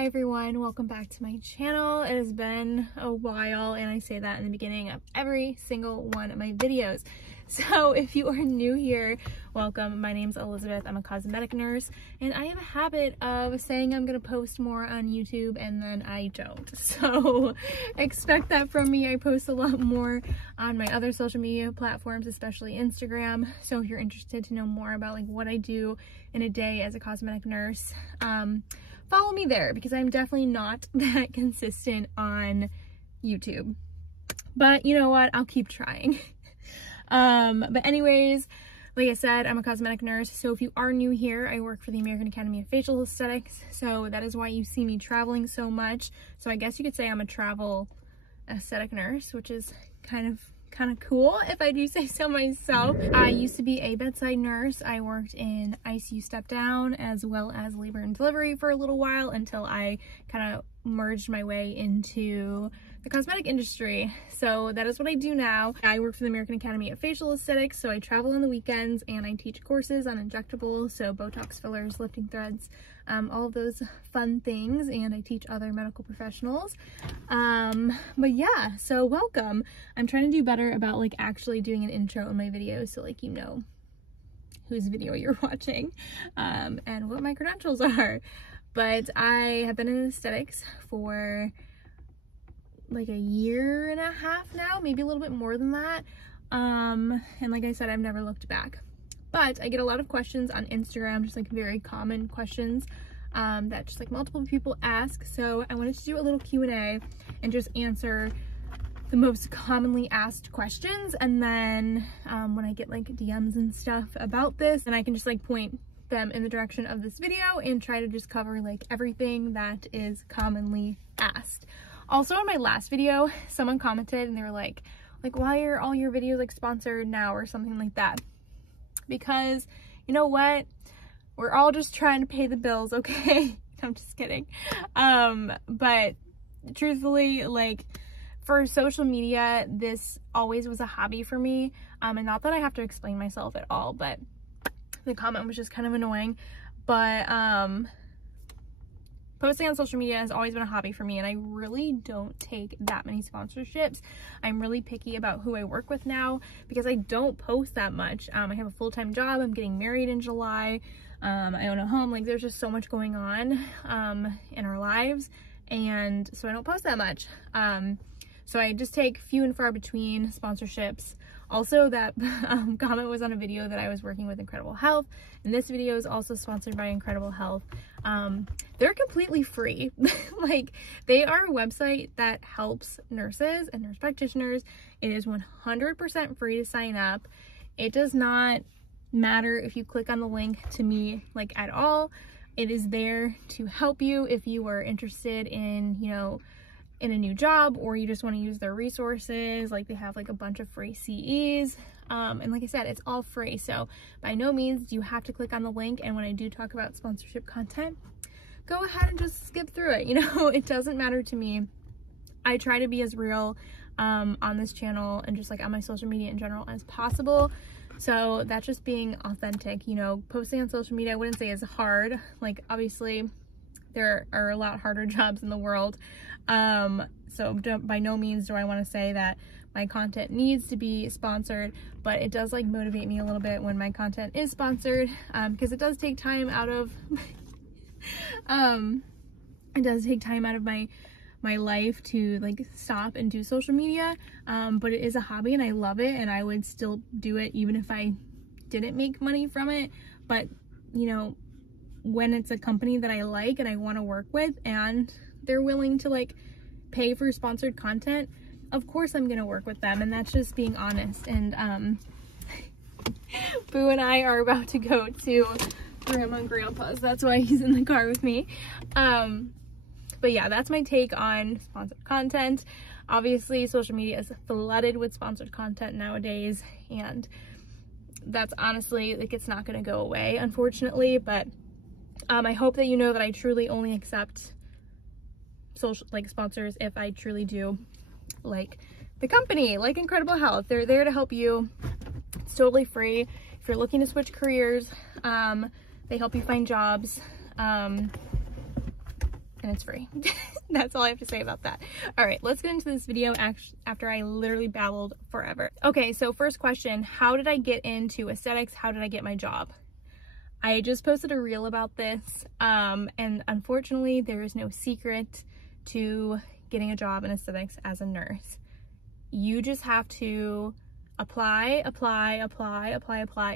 Hi everyone, welcome back to my channel. It has been a while and I say that in the beginning of every single one of my videos. So if you are new here, welcome. My name's Elizabeth. I'm a cosmetic nurse and I have a habit of saying I'm gonna post more on YouTube and then I don't. So expect that from me. I post a lot more on my other social media platforms, especially Instagram. So if you're interested to know more about like what I do in a day as a cosmetic nurse, follow me there because I'm definitely not that consistent on YouTube. But you know what? I'll keep trying. But anyways, like I said, I'm a cosmetic nurse. So if you are new here, I work for the American Academy of Facial Aesthetics. So that is why you see me traveling so much. So I guess you could say I'm a travel aesthetic nurse, which is kind of cool if I do say so myself. I used to be a bedside nurse. I worked in ICU step down as well as labor and delivery for a little while until I kind of merged my way into the cosmetic industry. So that is what I do now. I work for the American Academy of Facial Aesthetics, so I travel on the weekends and I teach courses on injectables, so Botox fillers, lifting threads, all of those fun things, and I teach other medical professionals. But yeah, so welcome. I'm trying to do better about like actually doing an intro in my videos so like you know whose video you're watching and what my credentials are. But I have been in aesthetics for like a year and a half now, maybe a little bit more than that. And like I said, I've never looked back. But I get a lot of questions on Instagram, just like very common questions that just like multiple people ask. So I wanted to do a little Q&A and just answer the most commonly asked questions. And then when I get like DMs and stuff about this, then I can just like point them in the direction of this video and try to just cover like everything that is commonly asked. Also in my last video, someone commented and they were like, why are all your videos like sponsored now or something like that? Because you know what? We're all just trying to pay the bills, okay? I'm just kidding. But truthfully, like for social media, this always was a hobby for me. And not that I have to explain myself at all, but the comment was just kind of annoying. But posting on social media has always been a hobby for me, and I really don't take that many sponsorships. I'm really picky about who I work with now because I don't post that much. I have a full-time job. I'm getting married in July. I own a home. Like there's just so much going on in our lives, and so I don't post that much. So I just take few and far between sponsorships. Also, that comment was on a video that I was working with Incredible Health, and this video is also sponsored by Incredible Health. They're completely free. Like they are a website that helps nurses and nurse practitioners. It is 100% free to sign up. It does not matter if you click on the link to me like at all. It is there to help you if you are interested in, you know, in a new job, or you just want to use their resources. Like they have like a bunch of free CEs. And like I said, it's all free. So by no means do you have to click on the link. And when I do talk about sponsorship content, go ahead and just skip through it. You know, it doesn't matter to me. I try to be as real on this channel and just like on my social media in general as possible. So that's just being authentic. You know, posting on social media, I wouldn't say is hard. Like obviously there are a lot harder jobs in the world. So by no means do I want to say that my content needs to be sponsored, but it does like motivate me a little bit when my content is sponsored, because it does take time out of my life to like stop and do social media. But it is a hobby and I love it, and I would still do it even if I didn't make money from it. But you know, when it's a company that I like and I want to work with and they're willing to like pay for sponsored content, of course I'm gonna work with them, and that's just being honest. And Boo and I are about to go to Grandma and Grandpa's. That's why he's in the car with me. But yeah, that's my take on sponsored content. Obviously social media is flooded with sponsored content nowadays, and that's honestly like it's not gonna go away, unfortunately. But I hope that you know that I truly only accept social like sponsors if I truly do like the company, like Incredible Health. They're there to help you. It's totally free. If you're looking to switch careers, they help you find jobs. and it's free. That's all I have to say about that. All right, let's get into this video after I literally babbled forever. Okay, so first question, how did I get into aesthetics? How did I get my job? I just posted a reel about this, and unfortunately there is no secret to getting a job in aesthetics as a nurse. You just have to apply,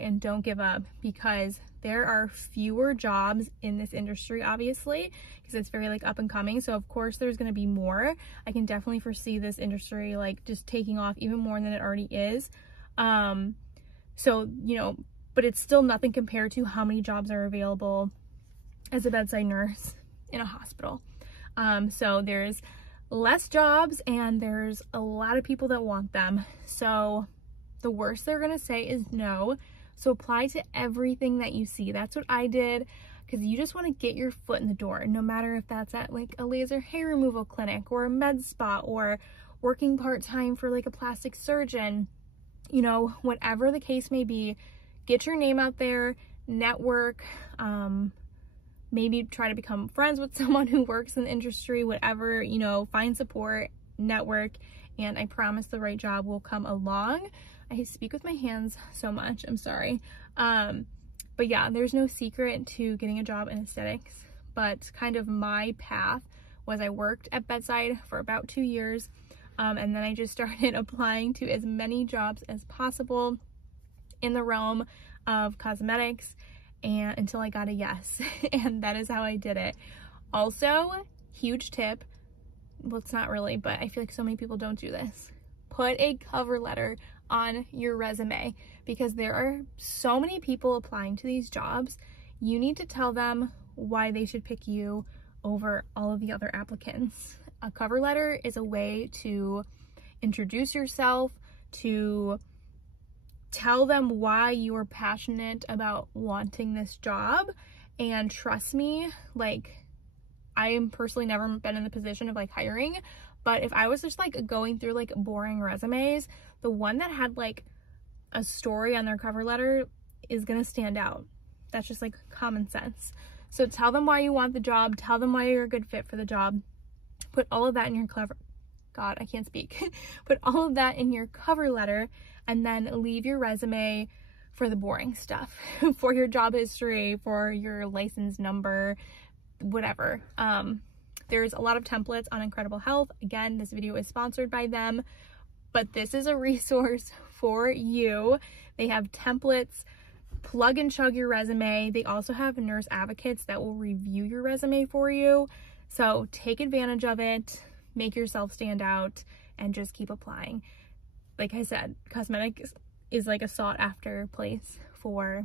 and don't give up, because there are fewer jobs in this industry, obviously, because it's very like up and coming. So of course there's going to be more. I can definitely foresee this industry like just taking off even more than it already is. So, you know, but it's still nothing compared to how many jobs are available as a bedside nurse in a hospital. So there's less jobs and there's a lot of people that want them. So the worst they're gonna say is no. So apply to everything that you see. That's what I did, because you just want to get your foot in the door, no matter if that's at like a laser hair removal clinic or a med spa or working part-time for like a plastic surgeon, you know, whatever the case may be. Get your name out there, network, maybe try to become friends with someone who works in the industry, whatever, you know, find support, network, and I promise the right job will come along. I speak with my hands so much, I'm sorry. But yeah, there's no secret to getting a job in aesthetics, but kind of my path was I worked at Bedside for about 2 years, and then I just started applying to as many jobs as possible in the realm of cosmetics, and until I got a yes. And that is how I did it. Also, huge tip, well, it's not really, but I feel like so many people don't do this. Put a cover letter on your resume, because there are so many people applying to these jobs. You need to tell them why they should pick you over all of the other applicants. A cover letter is a way to introduce yourself, to tell them why you are passionate about wanting this job. And trust me, like, I am personally never been in the position of like hiring, but if I was just like going through like boring resumes, the one that had like a story on their cover letter is gonna stand out. That's just like common sense. So tell them why you want the job, tell them why you're a good fit for the job. Put all of that in your God, I can't speak. Put all of that in your cover letter, and then leave your resume for the boring stuff, for your job history, for your license number, whatever. There's a lot of templates on Incredible Health. Again, this video is sponsored by them, but this is a resource for you. They have templates, plug and chug your resume. They also have nurse advocates that will review your resume for you. So take advantage of it, make yourself stand out, and just keep applying. Like I said, cosmetics is like a sought after place for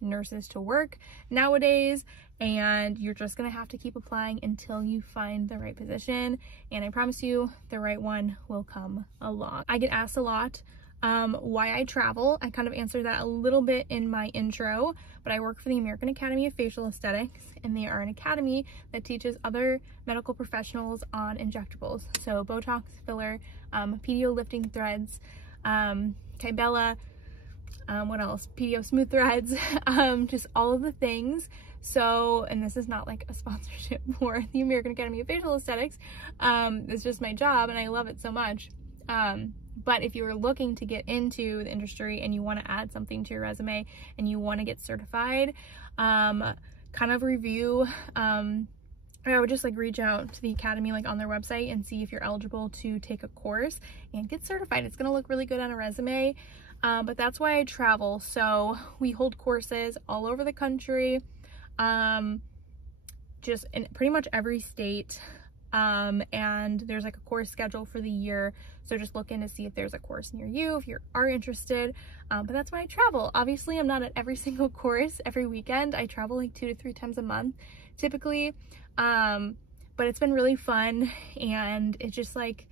nurses to work nowadays, and you're just gonna have to keep applying until you find the right position, and I promise you the right one will come along. I get asked a lot why I travel. I kind of answered that a little bit in my intro, but I work for the American Academy of Facial Aesthetics, and they are an academy that teaches other medical professionals on injectables. So Botox, filler, PDO lifting threads, Kybella, what else? PDO smooth threads, just all of the things. So, and this is not like a sponsorship for the American Academy of Facial Aesthetics. It's just my job and I love it so much. But if you are looking to get into the industry and you want to add something to your resume and you want to get certified, kind of review, I would just like reach out to the academy like on their website and see if you're eligible to take a course and get certified. It's going to look really good on a resume. But that's why I travel. So we hold courses all over the country, just in pretty much every state. And there's like a course schedule for the year. So just look in to see if there's a course near you, if you are interested. But that's why I travel. Obviously, I'm not at every single course every weekend. I travel like 2 to 3 times a month typically. But it's been really fun, and it's just like,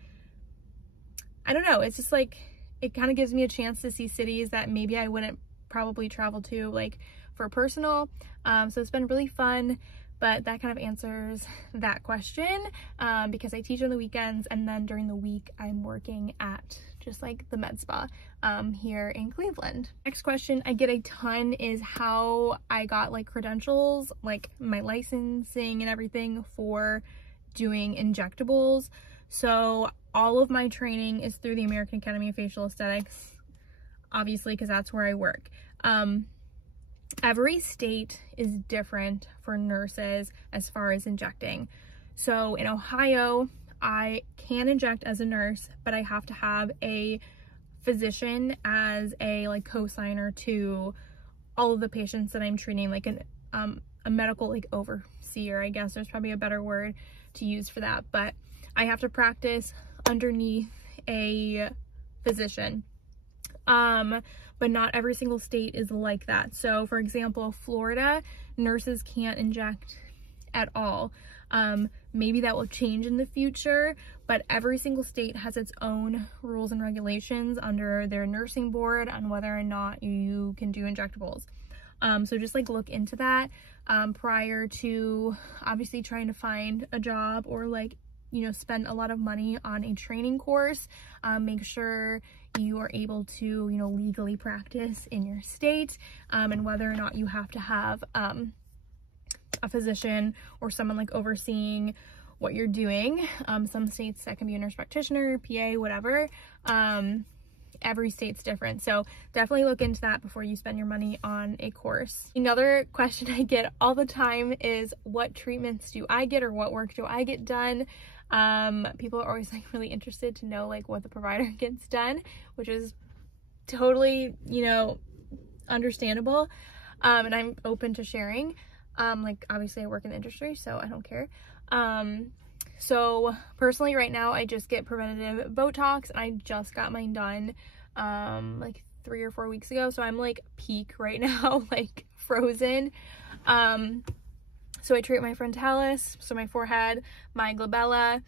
I don't know, it's just like, it kind of gives me a chance to see cities that maybe I wouldn't probably travel to like for personal. So it's been really fun, but that kind of answers that question, because I teach on the weekends, and then during the week I'm working at just like the med spa here in Cleveland. Next question I get a ton is how I got like credentials, like my licensing and everything for doing injectables. So all of my training is through the American Academy of Facial Aesthetics, obviously, because that's where I work. Every state is different for nurses as far as injecting. So in Ohio, I can inject as a nurse, but I have to have a physician as a like co-signer to all of the patients that I'm treating, like a medical like overseer, I guess there's probably a better word to use for that. But I have to practice underneath a physician. But not every single state is like that. So for example, Florida, nurses can't inject at all. Maybe that will change in the future, but every single state has its own rules and regulations under their nursing board on whether or not you can do injectables. So just like look into that prior to obviously trying to find a job or like, you know, spend a lot of money on a training course. Make sure you are able to, you know, legally practice in your state, and whether or not you have to have a physician or someone like overseeing what you're doing. Some states that can be a nurse practitioner, PA, whatever. Every state's different, so definitely look into that before you spend your money on a course. Another question I get all the time is, what treatments do I get, or what work do I get done? People are always like really interested to know like what the provider gets done, which is totally, you know, understandable. And I'm open to sharing. Like obviously I work in the industry, so I don't care. So personally right now I just get preventative Botox, and I just got mine done like 3 or 4 weeks ago, so I'm like peak right now, like frozen. So I treat my frontalis, so my forehead, my glabella,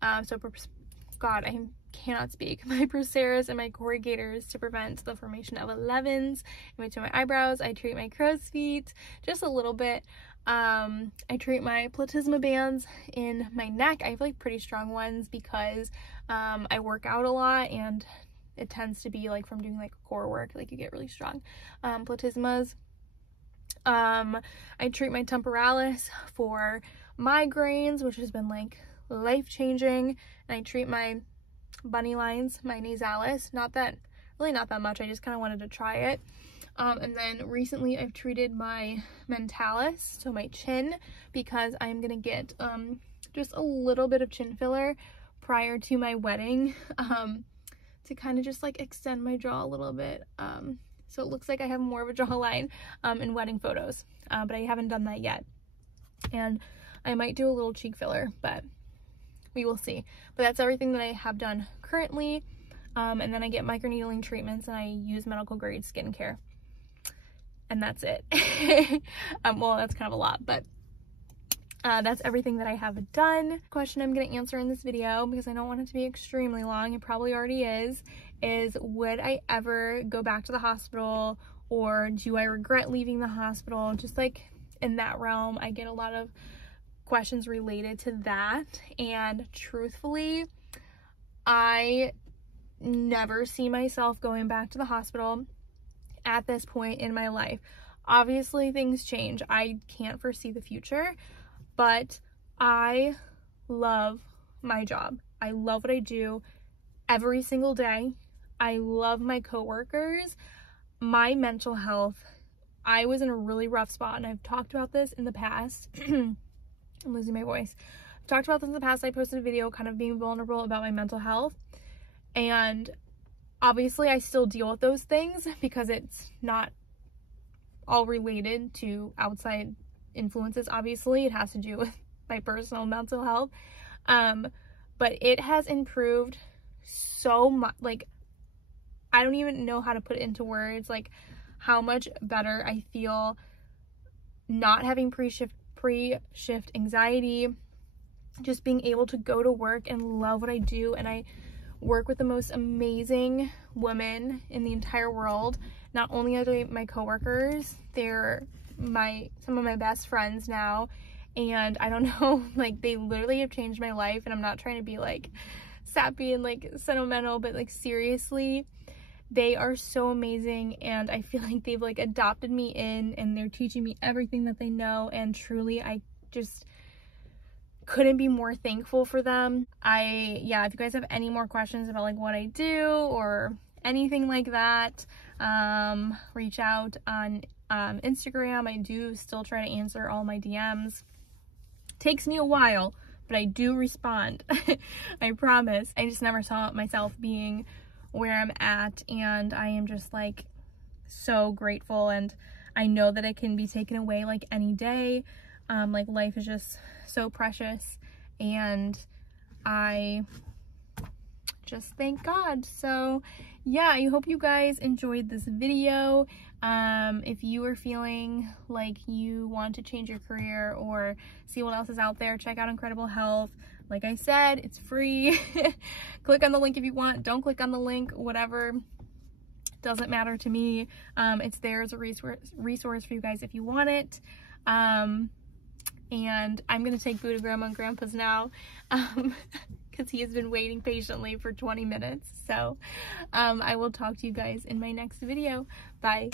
God, I cannot speak, my procerus and my corrugators to prevent the formation of 11s in between my eyebrows. I treat my crow's feet just a little bit. I treat my platysma bands in my neck. I have like pretty strong ones because I work out a lot, and it tends to be like from doing like core work, like you get really strong platysmas. I treat my temporalis for migraines, which has been like life-changing, and I treat my bunny lines, my nasalis, not that much, I just kind of wanted to try it. And then recently I've treated my mentalis, so my chin, because I'm gonna get just a little bit of chin filler prior to my wedding, to kind of just like extend my jaw a little bit, so it looks like I have more of a jawline in wedding photos, but I haven't done that yet. And I might do a little cheek filler, but we will see. But that's everything that I have done currently. And then I get microneedling treatments, and I use medical grade skincare. And that's it. Well, that's kind of a lot, but that's everything that I have done. Question I'm going to answer in this video, because I don't want it to be extremely long, it probably already is would I ever go back to the hospital, or do I regret leaving the hospital? Just like in that realm, I get a lot of questions related to that, and truthfully, I never see myself going back to the hospital at this point in my life. Obviously things change, I can't foresee the future, but I love my job. I love what I do every single day. I love my coworkers. My mental health, I was in a really rough spot, and I've talked about this in the past. I'm losing my voice. I've talked about this in the past. I posted a video kind of being vulnerable about my mental health, and obviously I still deal with those things because it's not all related to outside influences. Obviously it has to do with my personal mental health, but it has improved so much. Like, I don't even know how to put it into words, like how much better I feel not having pre-shift anxiety, just being able to go to work and love what I do. And I work with the most amazing women in the entire world. Not only are they my coworkers, they're some of my best friends now, and I don't know, like they literally have changed my life. And I'm not trying to be like sappy and like sentimental, but like seriously, they are so amazing, and I feel like they've like adopted me in, and they're teaching me everything that they know, and truly I just couldn't be more thankful for them. Yeah, if you guys have any more questions about like what I do or anything like that, reach out on Instagram. I do still try to answer all my DMs. Takes me a while, but I do respond. I promise. I just never saw myself being where I'm at, and I am just like so grateful, and I know that it can be taken away like any day. Like life is just so precious, and I just thank God. So yeah, I hope you guys enjoyed this video. If you are feeling like you want to change your career or see what else is out there, check out Incredible Health. Like I said, it's free. Click on the link if you want. Don't click on the link, whatever. Doesn't matter to me. It's there as a resource for you guys if you want it. And I'm gonna take Boo to Grandma and Grandpa's now, because he has been waiting patiently for 20 minutes. So I will talk to you guys in my next video. Bye.